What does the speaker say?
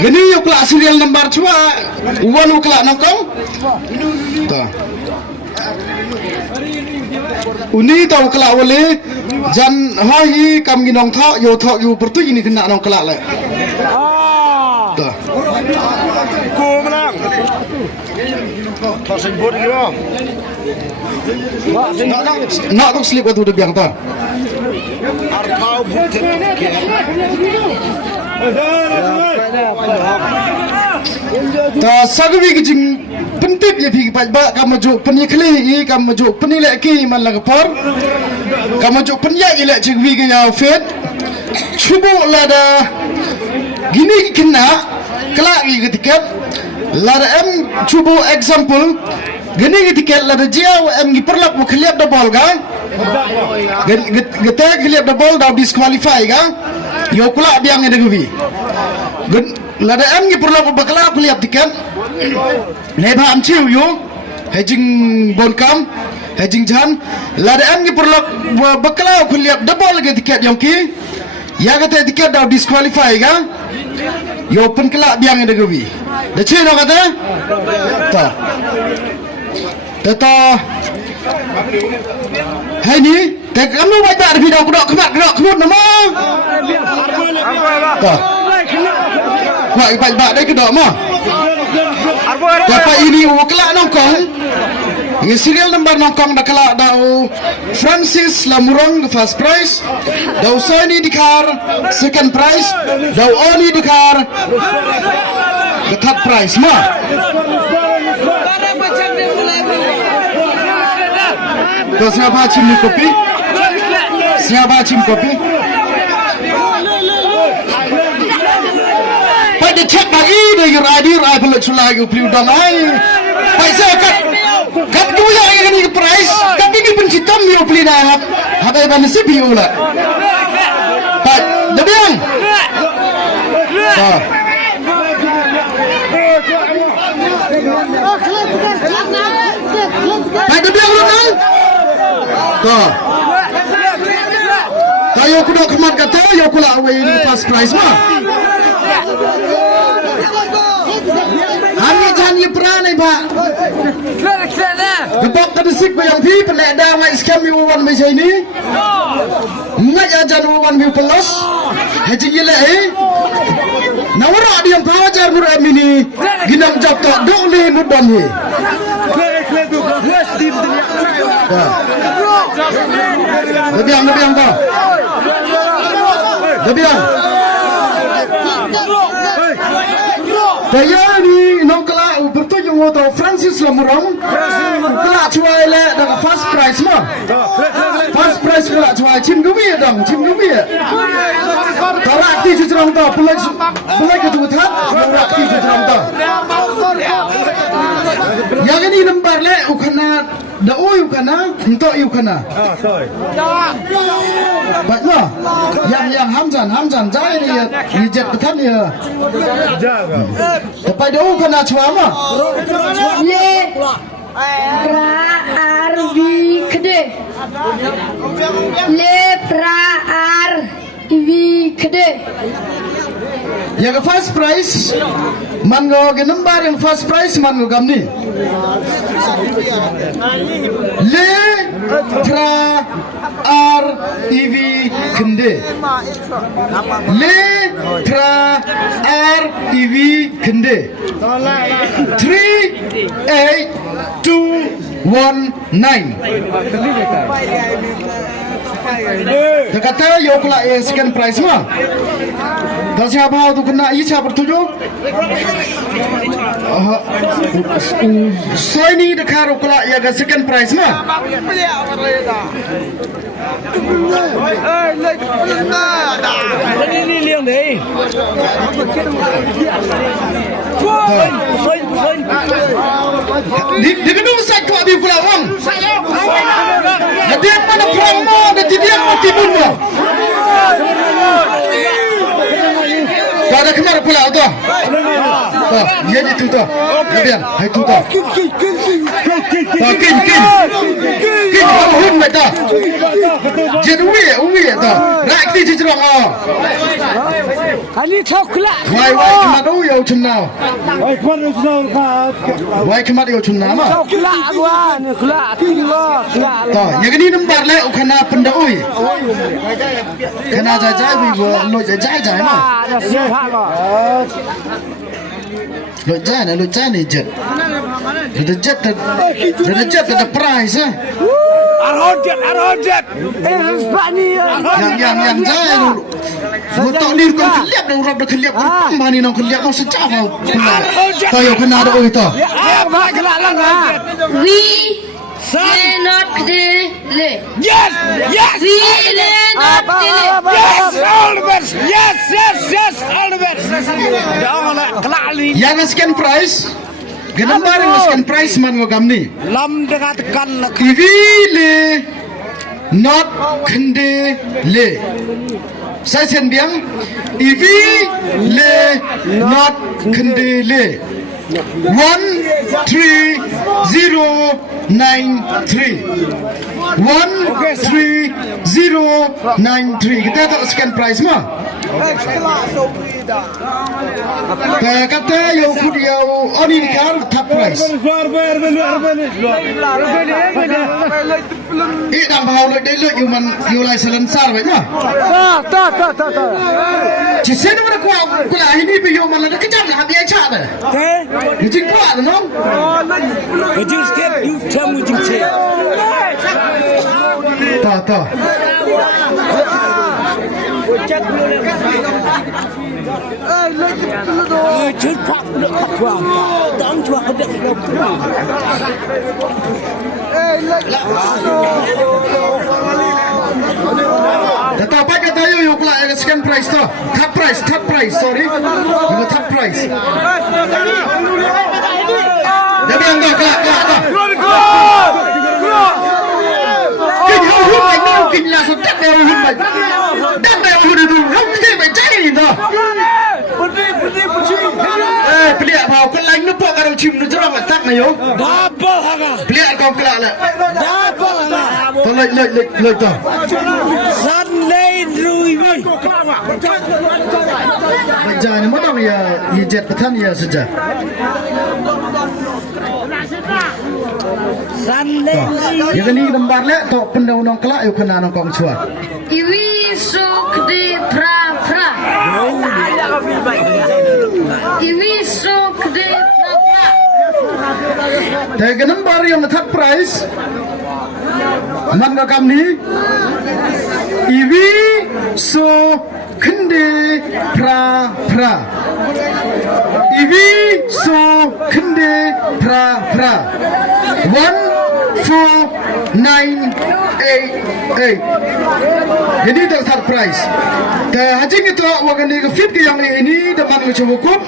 Gini yuk kelak serial number cua, uwan kelak nangkong. Ta. Uni tahu kelak boleh, jan hai kam ginong thok yu pertu ini kena nong kelak le. Ta. Ku menang. Tak sebut gitu. Nak tu slip waktu udah biang ta. Arkau bukti. Ta sagwi kijing pentip ye phi ba kam jo penikli i kam jo penilek ki man la kapor. Kam jo penyak ile chigwi ke ya fet. Chubu la da gini kena kelak gi ketiket la da em chubu example gini ketiket la da jiau em gi perlap mo khliap da bol ga gete khliap da bol da disqualify ga yo kula biang de gwi la da em gi perlap bakla khliap tiket ne ba am chiu yo hejing bon kam hejing jan la da em gi perlap bakla khliap da bol ga tiket yong ki ya kata tiket da disqualify ga yo pen kelak biang de gwi da chi no kata ta ta hai ni te kamu baca ada video kedok kemut nama ta kuat baca dai kedok mah dapat ini kelak nongkong ini serial number nongkong dah kelak dah Francis Lamurong first prize dah Usani Dikar second prize dah Oni Dikar the third prize mah तो siapa cim ni kopi? Siapa cim kopi? Pada cek lagi dari rai peluk sulai upri udang ai. Paisa kat tu yang ini price, tapi ni pencitam ni upri dah. Ada yang nasib you lah. Pak, debiang. Pak debiang lu kan? Tuh. Tayo kuda kemat kata, yo kula away ini first prize mah. Hani janji peranai pak. Gebok kedesik yang pi pelek dah ngai scam you one macam ini. Ngai ajar one view pelos. Haji gila Nawara dia yang kau ajar murid ini. Ginam job tak dok ni mudan ni. Lebiang kau. Lebiang. Daya ni nong kelak bertujuh atau Francis Lamurong kelak cuai le dengan first prize mah. First prize kelak cuai cim gumi dong, cim gumi. Kalau aktif cuci tau, pelai ketua tat, kalau aktif cuci tau. Yang ini lembar le ukana dao ukana, untuk ukana. Baiklah, yang Hamzan, jai ni jet betan dia. Tapi dao ukana cuma apa? Le pra arvi kede. Le pra arvi kede. Yang first prize, mango ke number yang first prize mango gamni. Le tra ar tv kende. Le tra ar tv kende. 38219. Dia kata yo kula second prize mah. Dan siapa tu kena siapa bertujuh? Saya ni dekat kula ya ke second prize mah. Ini liang deh. Di gedung saya kau di Pulau Wang. Dia mana promo, dia mau tibun mo. Kau ada kemana pulau tu? Dia di tu tu. Dia, hai tu tu. ta kin kau hun mai ta jet uwi ta rak ti chi chong a Ani coklat. wai kemat u yo chun nào wai kemat yo chun na ma Coklat gua ni coklat. Coklat. ta yang ini nembar le khana penda ui khana jai wi bo lo jai ma Ada siapa kau? lo jai ni jet the jet the price Arrojet. Sebab ni. yang jai lu tak ni kau keliap dah urap dah keliap mani nang keliap kau sejak kau ta yo khana da ui ta Apa kelak lang ah? We cannot delay. Yes. We cannot delay. All the best. Yes. All the best. Jangan nak kelak ni. yang sekian price Genambar yang sekian price man ngam ni Lam dengan tekan nak. Ivile not khende le sai sen biang Ivile not khende le 13093 13093 kita tak sekian price mah kata yo kudia oni dikar top price dang bahau le dei le you lai salan sar bai ma Tak. chi sen ma ko la ini bi yo man la kejam la bi cha da ni jing kwa da no Ujung sikit. You tell me ujung sikit. ta Cik pak nak kuat. Tak cuak ada. ta pa kata yo kula second price to top price sorry you top price dia bilang dah kelak kin hau hu mai no kin la so tak hau hu mai dak mai hu du hau ke mai jai ni to pelik bau kan lain nu pok karo chim nu jerang tak na yo Double hanga. pelik kau kelak la Double hanga. to le to Sunday Rui. jangan ni mana ya ni jet petan ya saja Sunday. yang ni lembar le to pendau nong kelak yo kena nong kong chuat Iwi sok de pra. Iwi sok de pra. Tega lembar yang top price man ga kam ni iwi so khende pra iwi so khende pra 14988 jadi dah top price ta hajing itu wagan ni ke fit ke yang ini depan ke cukup